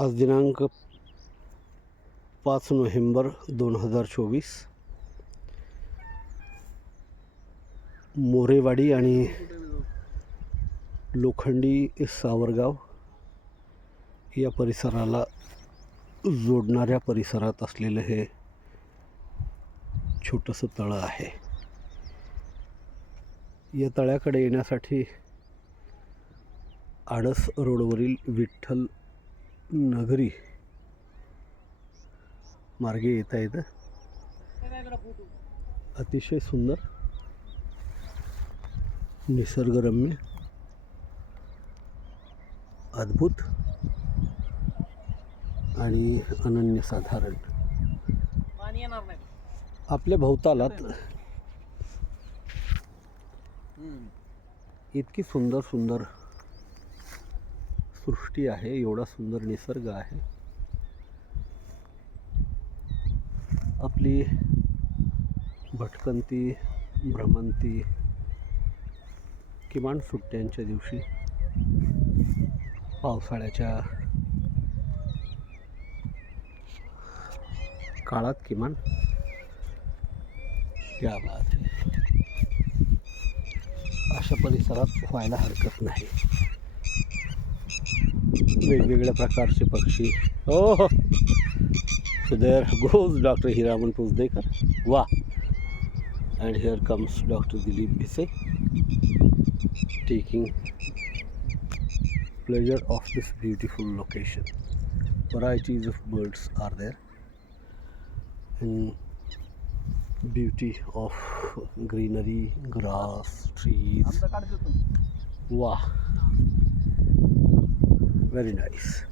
आज दिनांक पाच नोव्हेंबर दोन हजार चोवीस. मोरेवाडी आणि लोखंडी सावरगाव या परिसराला जोडणाऱ्या परिसरात असलेलं हे छोटंसं तळं आहे. या तळ्याकडे येण्यासाठी आडस रोडवरील विठ्ठल नगरी. मार्गे येता येतं अतिशय सुंदर निसर्गरम्य अद्भुत आणि अनन्यसाधारण आपल्या भोवतालात इतकी सुंदर सुंदर सृष्टी आहे एवढा सुंदर निसर्ग आहे. आपली भटकंती भ्रमंती किमान सुट्ट्यांच्या दिवशी पावसाळ्याच्या काळात किमान या बात अशा परिसरात व्हायला हरकत नाही. वेगवेगळ्या प्रकारचे पक्षी हो हो there goes doctor Hiraman Pujdekar वा and here comes doctor Dilip Bhise taking pleasure of this beautiful location. Varieties of birds are there, and beauty of greenery, grass, trees. आमचं काढतो तू Wow, very nice.